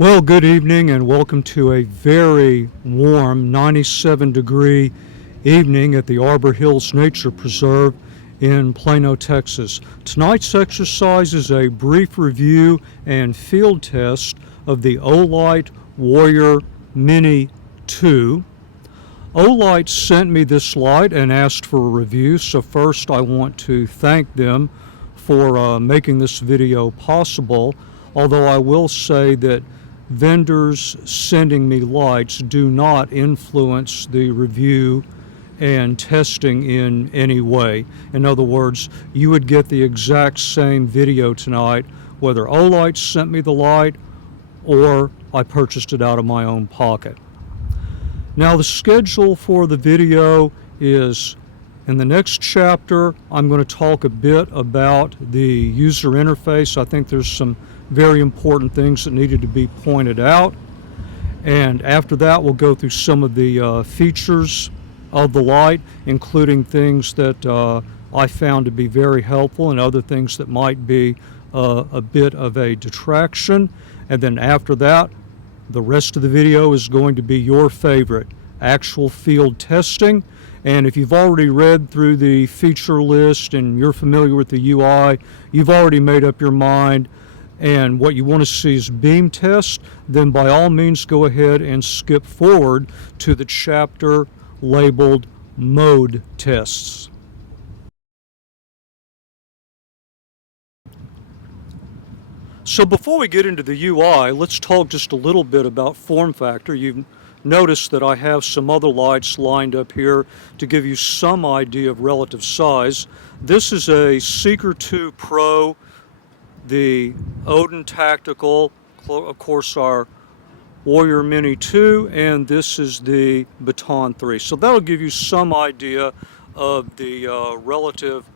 Well, good evening and welcome to a very warm 97-degree evening at the Arbor Hills Nature Preserve in Plano, Texas. Tonight's exercise is a brief review and field test of the OLIGHT Warrior Mini 2. OLIGHT sent me this light and asked for a review, so first I want to thank them for making this video possible, although I will say that vendors sending me lights do not influence the review and testing in any way. In other words, you would get the exact same video tonight whether OLIGHT sent me the light or I purchased it out of my own pocket. Now the schedule for the video is in the next chapter. I'm going to talk a bit about the user interface. I think there's some very important things that needed to be pointed out, and after that we'll go through some of the features of the light, including things that I found to be very helpful and other things that might be a bit of a detraction. And then after that, the rest of the video is going to be your favorite, actual field testing. And if you've already read through the feature list and you're familiar with the UI, you've already made up your mind and what you want to see is beam test, then by all means go ahead and skip forward to the chapter labeled mode tests. So before we get into the UI, let's talk just a little bit about form factor. You've noticed that I have some other lights lined up here to give you some idea of relative size. This is a Seeker 2 Pro, the Odin Tactical, of course our Warrior Mini 2, and this is the Baton 3. So that'll give you some idea of the relative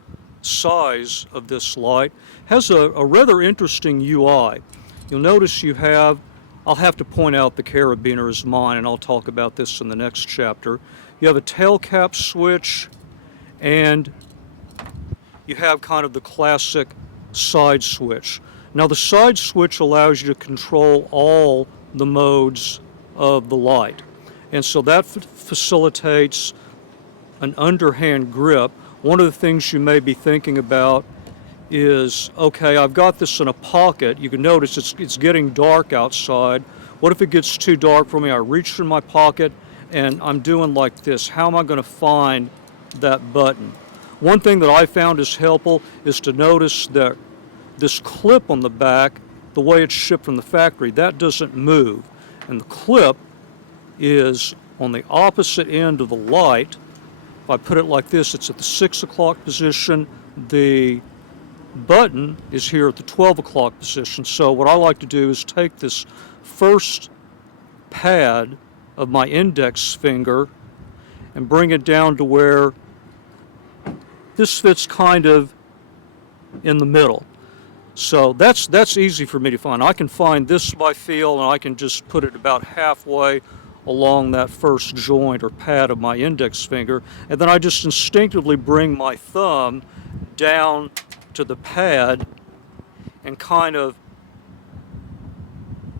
size of this light. Has a rather interesting UI. You'll notice you have, I'll have to point out the carabiner is mine, and I'll talk about this in the next chapter. You have a tail cap switch, and you have kind of the classic side switch. Now the side switch allows you to control all the modes of the light, and so that facilitates an underhand grip. One of the things you may be thinking about is, okay, I've got this in a pocket. You can notice it's getting dark outside. What if it gets too dark for me? I reach in my pocket and I'm doing like this. How am I going to find that button? One thing that I found is helpful is to notice that this clip on the back, the way it's shipped from the factory, that doesn't move. And the clip is on the opposite end of the light. If I put it like this, it's at the 6 o'clock position. The button is here at the 12 o'clock position. So what I like to do is take this first pad of my index finger and bring it down to where this fits kind of in the middle. So that's easy for me to find. I can find this by feel, and I can just put it about halfway along that first joint or pad of my index finger, and then I just instinctively bring my thumb down to the pad and kind of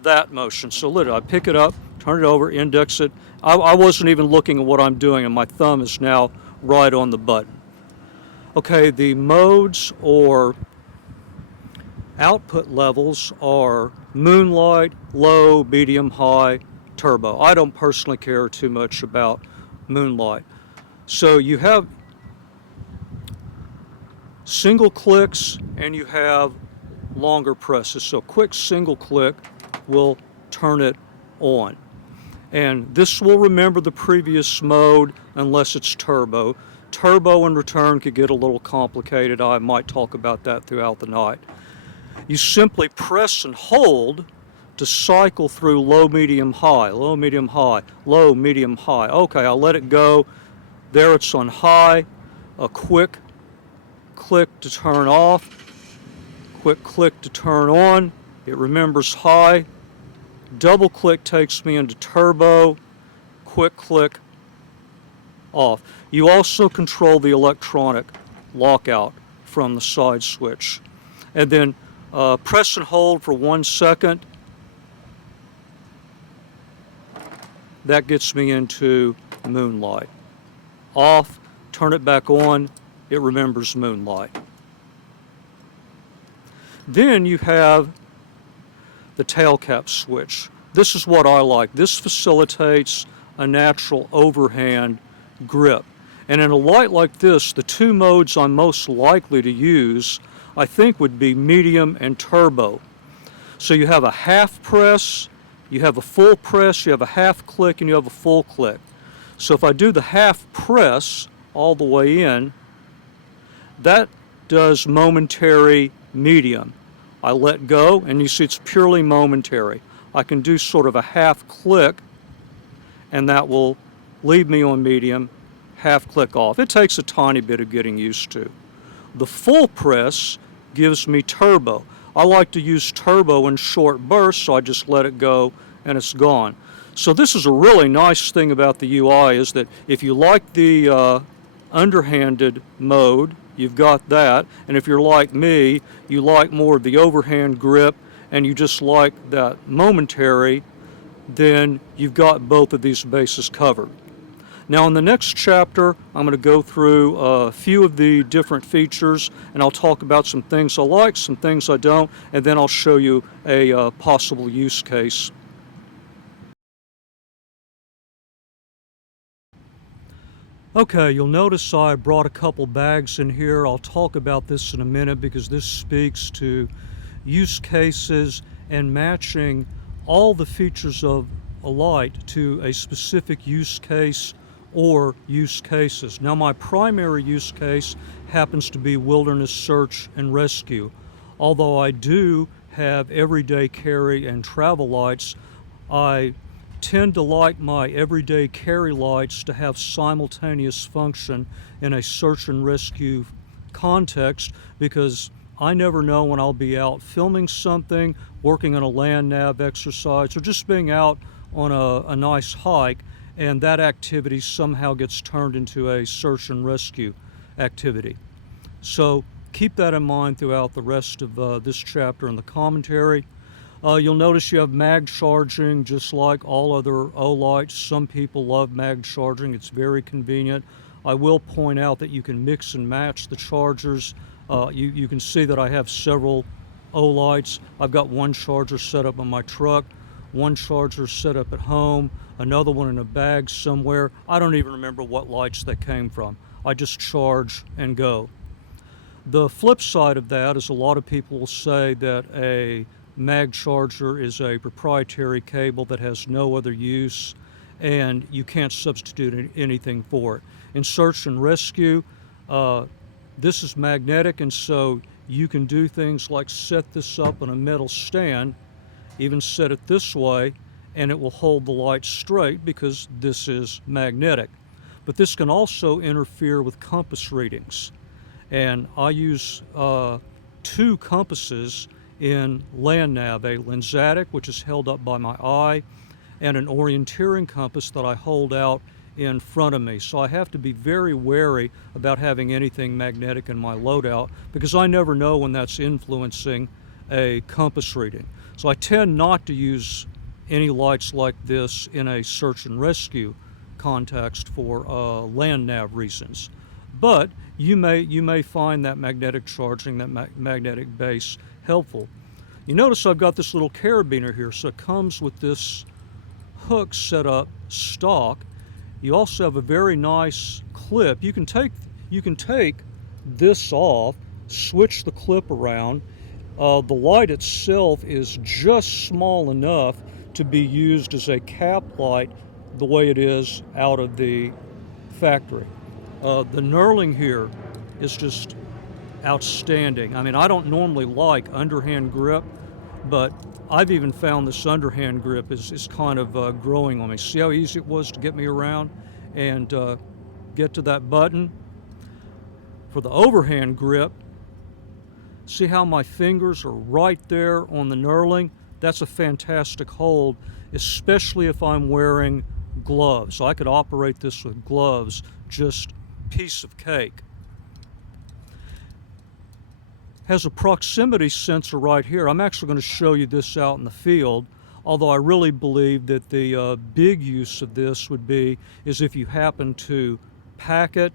that motion. So literally, I pick it up, turn it over, index it. I wasn't even looking at what I'm doing, and my thumb is now right on the button. Okay, the modes or output levels are moonlight, low, medium, high, turbo. I don't personally care too much about moonlight. So you have single clicks and you have longer presses. So quick single click will turn it on. And this will remember the previous mode unless it's turbo. Turbo in return could get a little complicated. I might talk about that throughout the night. You simply press and hold to cycle through low, medium, high, low, medium, high, low, medium, high. Okay, I'll let it go. There it's on high. A quick click to turn off. Quick click to turn on. It remembers high. Double click takes me into turbo. Quick click off. You also control the electronic lockout from the side switch. And then press and hold for 1 second that gets me into moonlight. Off, turn it back on, it remembers moonlight. Then you have the tail cap switch. This is what I like. This facilitates a natural overhand grip. And in a light like this, the two modes I'm most likely to use, I think, would be medium and turbo. So you have a half press, you have a full press, you have a half click, and you have a full click. So if I do the half press all the way in, that does momentary medium. I let go, and you see it's purely momentary. I can do sort of a half click, and that will leave me on medium, half click off. It takes a tiny bit of getting used to. The full press gives me turbo. I like to use turbo in short bursts, so I just let it go and it's gone. So this is a really nice thing about the UI, is that if you like the underhanded mode, you've got that. And if you're like me, you like more of the overhand grip and you just like that momentary, then you've got both of these bases covered. Now in the next chapter, I'm going to go through a few of the different features, and I'll talk about some things I like, some things I don't, and then I'll show you a possible use case. Okay, you'll notice I brought a couple bags in here. I'll talk about this in a minute because this speaks to use cases and matching all the features of a light to a specific use case or use cases. Now my primary use case happens to be wilderness search and rescue. Although I do have everyday carry and travel lights, I tend to like my everyday carry lights to have simultaneous function in a search and rescue context, because I never know when I'll be out filming something, working on a land nav exercise, or just being out on a nice hike, and that activity somehow gets turned into a search and rescue activity. So keep that in mind throughout the rest of this chapter and the commentary. You'll notice you have mag charging just like all other O-lights. Some people love mag charging. It's very convenient. I will point out that you can mix and match the chargers. You can see that I have several O-lights. I've got one charger set up on my truck, one charger set up at home, another one in a bag somewhere. I don't even remember what lights they came from. I just charge and go. The flip side of that is a lot of people will say that a mag charger is a proprietary cable that has no other use and you can't substitute anything for it. In search and rescue, this is magnetic, and so you can do things like set this up on a metal stand, even set it this way, and it will hold the light straight because this is magnetic. But this can also interfere with compass readings. And I use two compasses in land nav, a lensatic, which is held up by my eye, and an orienteering compass that I hold out in front of me. So I have to be very wary about having anything magnetic in my loadout, because I never know when that's influencing a compass reading. So I tend not to use any lights like this in a search and rescue context for land nav reasons. But you may find that magnetic charging, that magnetic base helpful. You notice I've got this little carabiner here, so it comes with this hook set up stock. You also have a very nice clip. You can take this off, switch the clip around. The light itself is just small enough to be used as a cap light the way it is out of the factory. The knurling here is just outstanding. I mean, I don't normally like underhand grip, but I've even found this underhand grip is kind of growing on me. See how easy it was to get me around and get to that button? For the overhand grip, see how my fingers are right there on the knurling? That's a fantastic hold, especially if I'm wearing gloves. I could operate this with gloves, just piece of cake. Has a proximity sensor right here. I'm actually going to show you this out in the field. Although I really believe that the big use of this would be is if you happen to pack it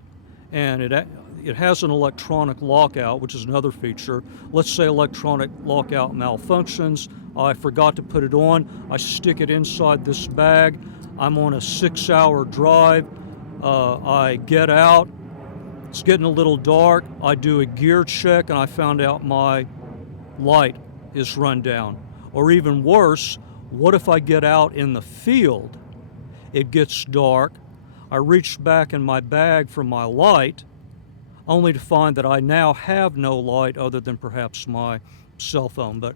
and it has an electronic lockout, which is another feature. Let's say electronic lockout malfunctions. I forgot to put it on. I stick it inside this bag. I'm on a 6-hour drive. I get out. It's getting a little dark. I do a gear check and I found out my light is run down. Or even worse, what if I get out in the field? It gets dark. I reach back in my bag for my light, only to find that I now have no light other than perhaps my cell phone. But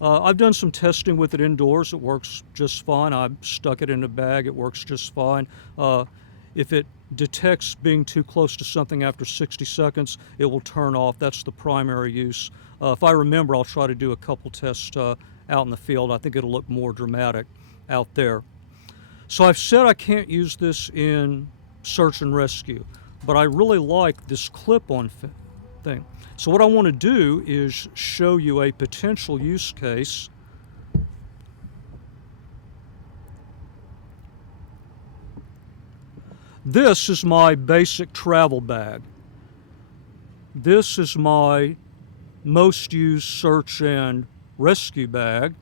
I've done some testing with it indoors. It works just fine. I've stuck it in a bag. It works just fine. If it detects being too close to something after 60 seconds, it will turn off. That's the primary use. If I remember, I'll try to do a couple tests out in the field. I think it'll look more dramatic out there. So I've said I can't use this in search and rescue, but I really like this clip-on thing. So what I want to do is show you a potential use case. This is my basic travel bag. This is my most used search and rescue bag.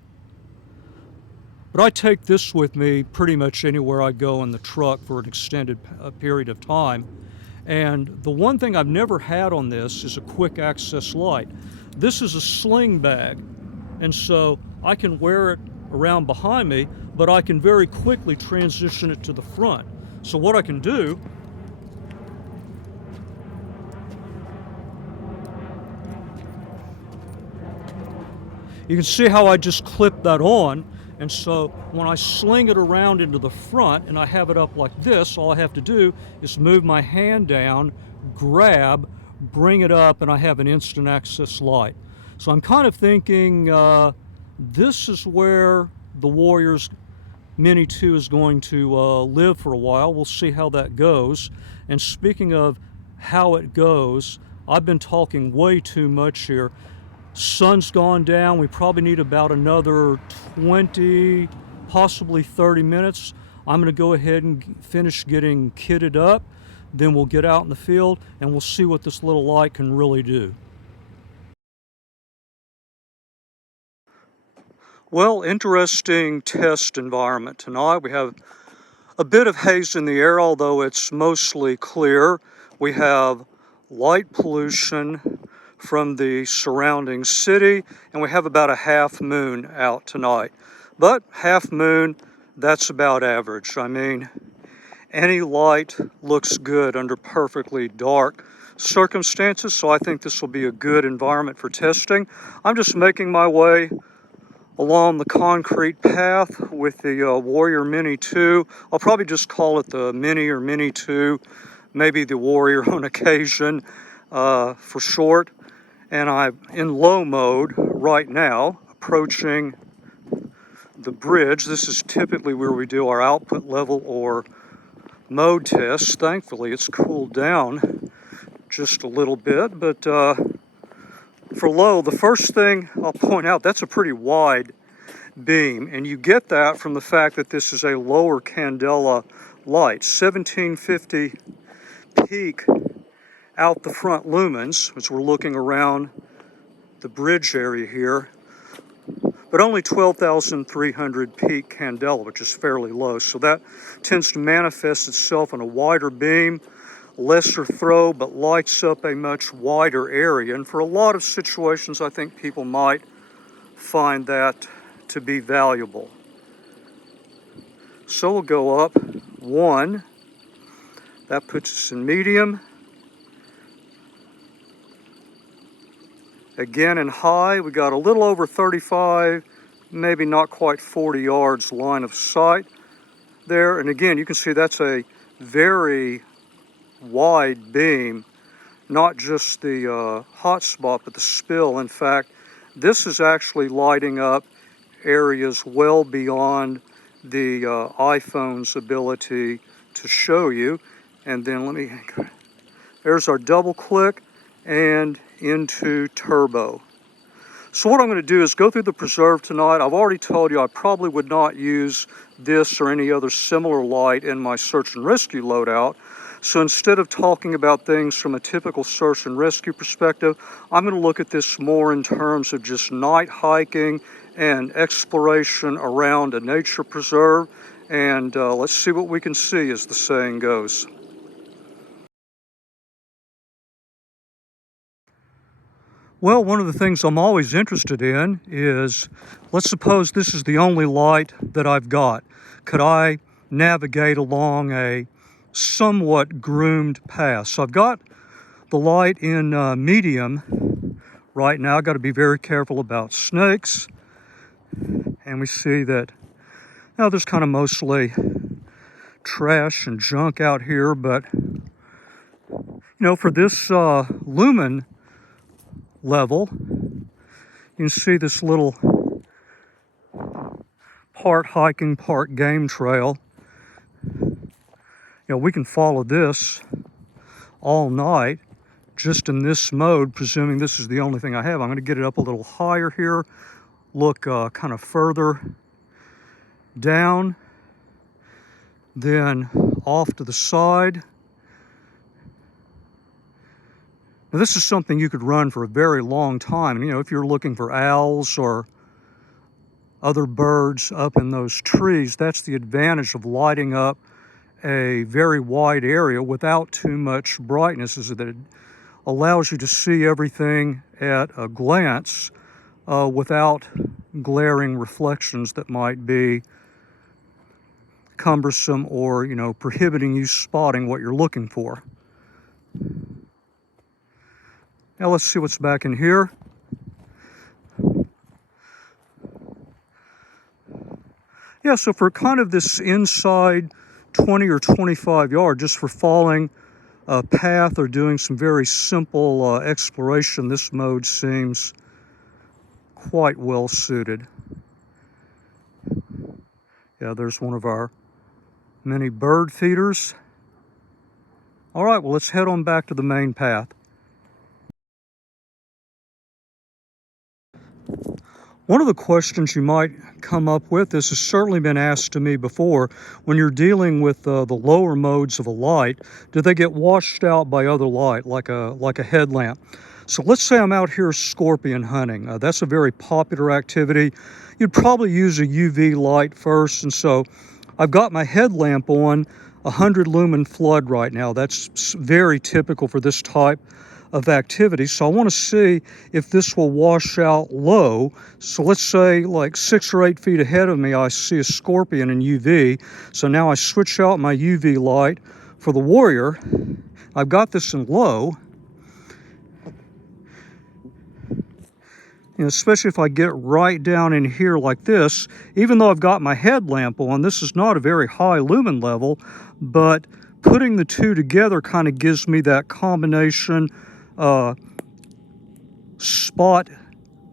But I take this with me pretty much anywhere I go in the truck for an extended period of time. And the one thing I've never had on this is a quick access light. This is a sling bag, and so I can wear it around behind me, but I can very quickly transition it to the front. So what I can do, you can see how I just clip that on. And so when I sling it around into the front and I have it up like this, all I have to do is move my hand down, grab, bring it up, and I have an instant access light. So I'm kind of thinking this is where the Warrior's Mini 2 is going to live for a while. We'll see how that goes. And speaking of how it goes, I've been talking way too much here. Sun's gone down. We probably need about another 20, possibly 30 minutes. I'm going to go ahead and finish getting kitted up. Then we'll get out in the field and we'll see what this little light can really do. Well, interesting test environment tonight. We have a bit of haze in the air, although it's mostly clear. We have light pollution from the surrounding city, and we have about a half moon out tonight. But half moon, that's about average. I mean, any light looks good under perfectly dark circumstances, so I think this will be a good environment for testing. I'm just making my way along the concrete path with the Warrior Mini 2. I'll probably just call it the Mini or Mini 2, maybe the Warrior on occasion for short. And I'm in low mode right now, approaching the bridge. This is typically where we do our output level or mode tests. Thankfully, it's cooled down just a little bit, but for low, the first thing I'll point out, that's a pretty wide beam, and you get that from the fact that this is a lower candela light, 1750 peak out the front lumens, as we're looking around the bridge area here, but only 12,300 peak candela, which is fairly low. So that tends to manifest itself in a wider beam, lesser throw, but lights up a much wider area. And for a lot of situations, I think people might find that to be valuable. So we'll go up 1. That puts us in medium. Again in high, we got a little over 35, maybe not quite 40 yards line of sight there. And again, you can see that's a very wide beam, not just the hot spot, but the spill. In fact, this is actually lighting up areas well beyond the iPhone's ability to show you. And then there's our double click and into turbo. So what I'm going to do is go through the preserve tonight. I've already told you I probably would not use this or any other similar light in my search and rescue loadout. So instead of talking about things from a typical search and rescue perspective, I'm going to look at this more in terms of just night hiking and exploration around a nature preserve. And let's see what we can see, as the saying goes. Well, one of the things I'm always interested in is, let's suppose this is the only light that I've got. Could I navigate along a somewhat groomed path? So I've got the light in medium right now. I've got to be very careful about snakes. And we see that now there's kind of mostly trash and junk out here, but you know, for this lumen level, you can see this little part hiking, part game trail. You know, we can follow this all night just in this mode, presuming this is the only thing I have. I'm going to get it up a little higher here, look kind of further down, then off to the side. Now, this is something you could run for a very long time. You know, if you're looking for owls or other birds up in those trees, that's the advantage of lighting up a very wide area without too much brightness, is that it allows you to see everything at a glance without glaring reflections that might be cumbersome or, you know, prohibiting you spotting what you're looking for. Now let's see what's back in here. Yeah, so for kind of this inside 20 or 25 yard, just for following a path or doing some very simple exploration, this mode seems quite well suited. Yeah, there's one of our many bird feeders. All right, well, let's head on back to the main path. One of the questions you might come up with, this has certainly been asked to me before, when you're dealing with the lower modes of a light, do they get washed out by other light, like a headlamp? So let's say I'm out here scorpion hunting. That's a very popular activity. You'd probably use a UV light first, and so I've got my headlamp on 100 lumen flood right now. That's very typical for this type of activity. So I want to see if this will wash out low. So let's say like 6 or 8 feet ahead of me, I see a scorpion in UV. So now I switch out my UV light for the Warrior. I've got this in low. You know, especially if I get right down in here like this, even though I've got my headlamp on, this is not a very high lumen level, but putting the two together kind of gives me that combination spot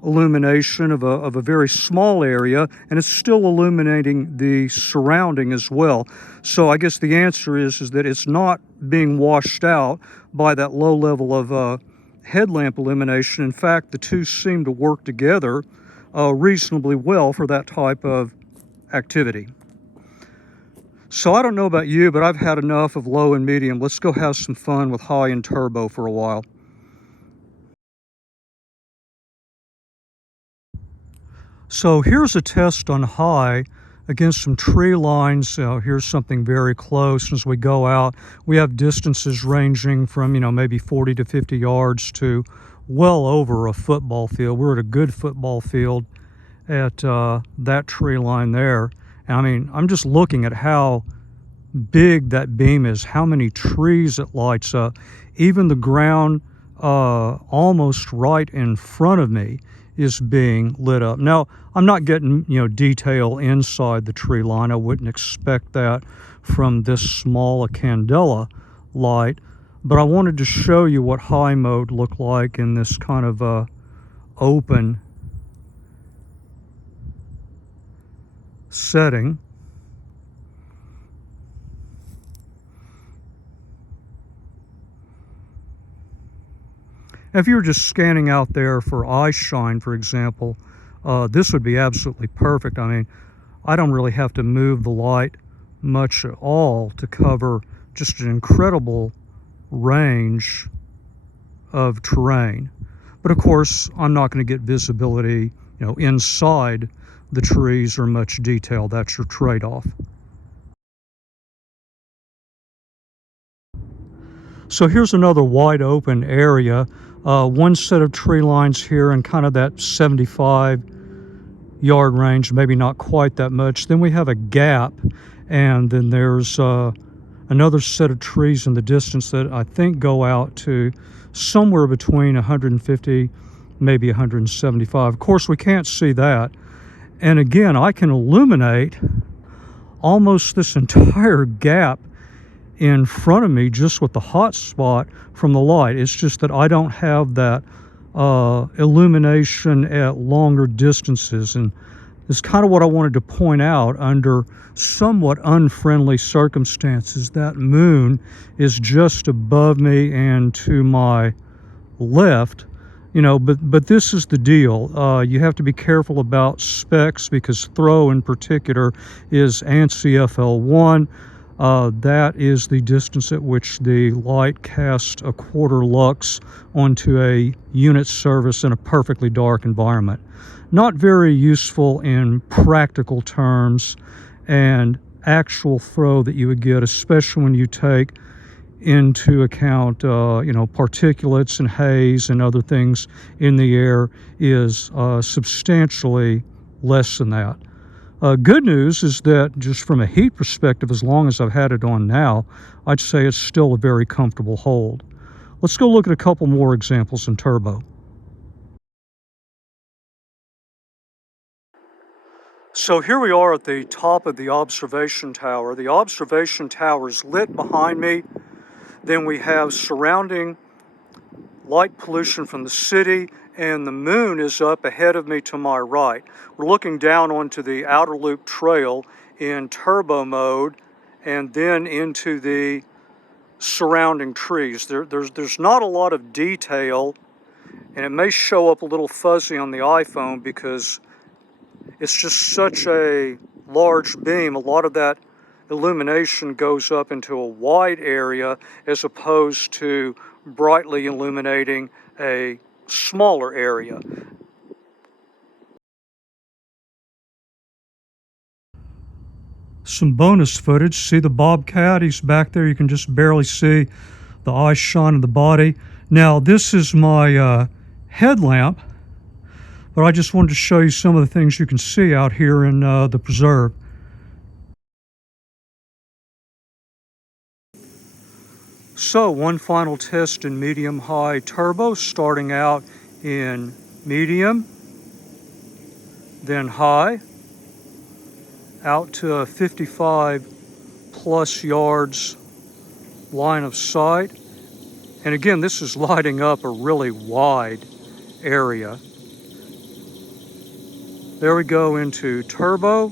illumination of a very small area, and it's still illuminating the surrounding as well. So I guess the answer is that it's not being washed out by that low level of headlamp illumination. In fact, the two seem to work together reasonably well for that type of activity. So I don't know about you, but I've had enough of low and medium. Let's go have some fun with high and turbo for a while. So here's a test on high against some tree lines. Here's something very close. As we go out, we have distances ranging from, you know, maybe 40 to 50 yards to well over a football field. We're at a good football field at that tree line there. And I mean, I'm just looking at how big that beam is, how many trees it lights up. Even the ground almost right in front of me is being lit up. Now, I'm not getting, you know, detail inside the tree line. I wouldn't expect that from this small a candela light, but I wanted to show you what high mode looked like in this kind of open setting. If you were just scanning out there for eye shine, for example, this would be absolutely perfect. I mean, I don't really have to move the light much at all to cover just an incredible range of terrain. But of course, I'm not going to get visibility, inside the trees or much detail. That's your trade-off. So here's another wide open area. One set of tree lines here in kind of that 75-yard range, maybe not quite that much. Then we have a gap, and then there's another set of trees in the distance that I think go out to somewhere between 150, maybe 175. Of course, we can't see that. And again, I can illuminate almost this entire gap in front of me just with the hot spot from the light. It's just that I don't have that illumination at longer distances, and it's kind of what I wanted to point out. Under somewhat unfriendly circumstances, that moon is just above me and to my left, but this is the deal. You have to be careful about specs, because throw in particular is ANSI FL1. That is the distance at which the light casts a quarter lux onto a unit surface in a perfectly dark environment. Not very useful in practical terms and actual throw that you would get, especially when you take into account particulates and haze and other things in the air, is substantially less than that. Good news is that just from a heat perspective, as long as I've had it on now, I'd say it's still a very comfortable hold. Let's go look at a couple more examples in turbo. So here we are at the top of the observation tower. The observation tower is lit behind me. Then we have surrounding light pollution from the city, and the moon is up ahead of me to my right. We're looking down onto the outer loop trail in turbo mode, and then into the surrounding trees. There's not a lot of detail, and it may show up a little fuzzy on the iPhone because it's just such a large beam. A lot of that illumination goes up into a wide area as opposed to brightly illuminating a smaller area. Some bonus footage. See the Bobcat? He's back there. You can just barely see the eye shine of the body. Now, this is my headlamp, but I just wanted to show you some of the things you can see out here in the preserve. So, one final test in medium-high turbo, starting out in medium, then high, out to a 55 plus yards line of sight. And again, this is lighting up a really wide area. There we go into turbo.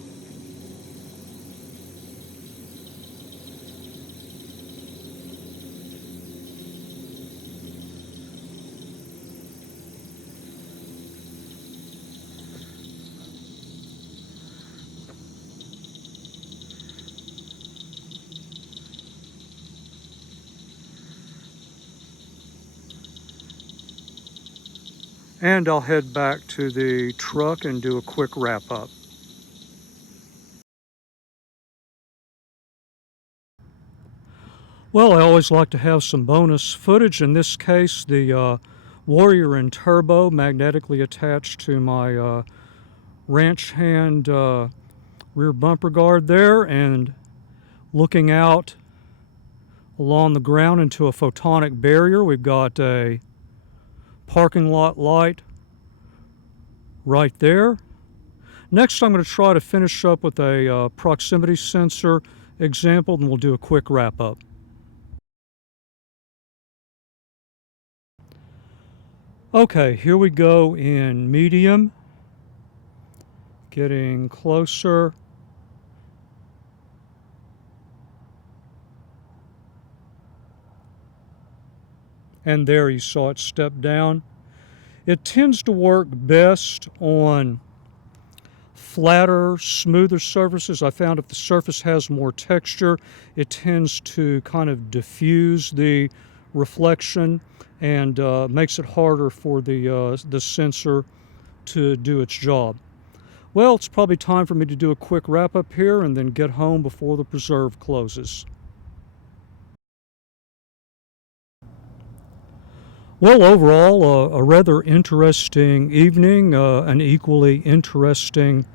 And I'll head back to the truck and do a quick wrap up. Well, I always like to have some bonus footage. In this case, the Warrior in turbo, magnetically attached to my ranch hand rear bumper guard there, and looking out along the ground into a photonic barrier. We've got a parking lot light right there. Next, I'm going to try to finish up with a proximity sensor example, and we'll do a quick wrap up. Okay, here we go in medium, getting closer. and there you saw it step down. It tends to work best on flatter, smoother surfaces. I found if the surface has more texture, it tends to kind of diffuse the reflection and makes it harder for the sensor to do its job. Well, it's probably time for me to do a quick wrap up here and then get home before the preserve closes. Well, overall, a rather interesting evening, an equally interesting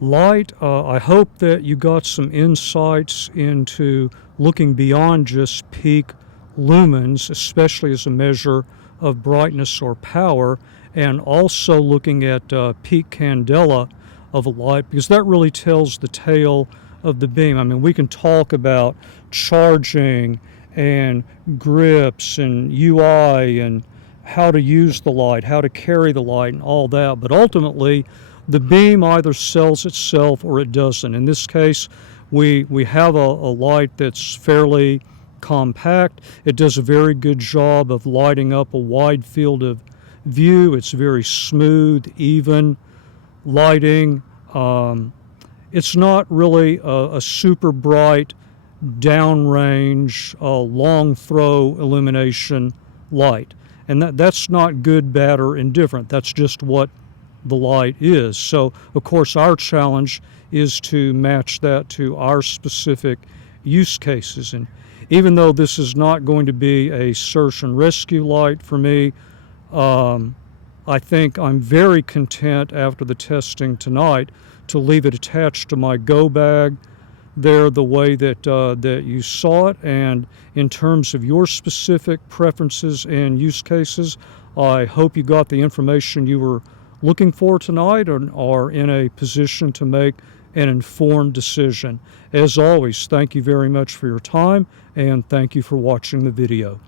light. I hope that you got some insights into looking beyond just peak lumens, especially as a measure of brightness or power, and also looking at peak candela of a light, because that really tells the tale of the beam. I mean, we can talk about charging and grips and UI and how to use the light, how to carry the light and all that, but ultimately the beam either sells itself or it doesn't. In this case, we have a light that's fairly compact. It does a very good job of lighting up a wide field of view. It's very smooth, even lighting. It's not really a super bright, downrange, long throw illumination light. And that's not good, bad, or indifferent. That's just what the light is. So, of course, our challenge is to match that to our specific use cases. And even though this is not going to be a search and rescue light for me, I think I'm very content after the testing tonight to leave it attached to my go bag there the way that you saw it. And in terms of your specific preferences and use cases, I hope you got the information you were looking for tonight and are in a position to make an informed decision. As always, thank you very much for your time, and thank you for watching the video.